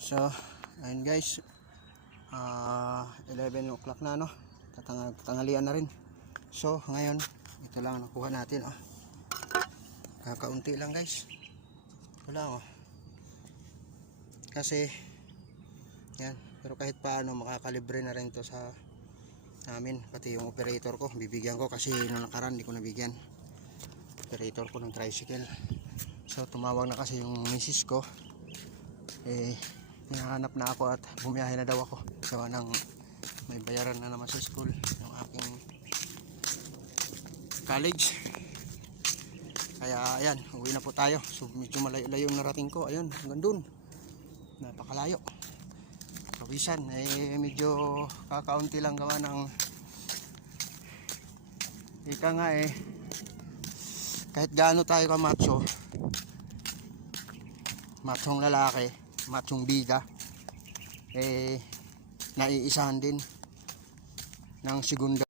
So, ayun guys, 11 o'clock na, no? Tanghalian na rin. So, ngayon, ito lang nakuha natin, oh. Kakaunti lang guys. Wala, oh. Kasi, yan. Pero kahit paano, makakalibre na rin to sa namin. Pati yung operator ko, bibigyan ko kasi nung nakaraan, hindi ko nabigyan. Operator ko ng tricycle. So, tumawag na kasi yung misis ko. Hinahanap na ako at bumiyahe na daw ako. So, may bayaran na naman sa school yung aking college. Kaya ayan, uwi na po tayo. So medyo malayo-layo yung narating ko. Ayun, hanggang dun, napakalayo. Pawisan, medyo kakaunti lang gawa ng ika nga kahit gaano tayo ka machong lalaki, machong biga, naiisahan din ng segunda.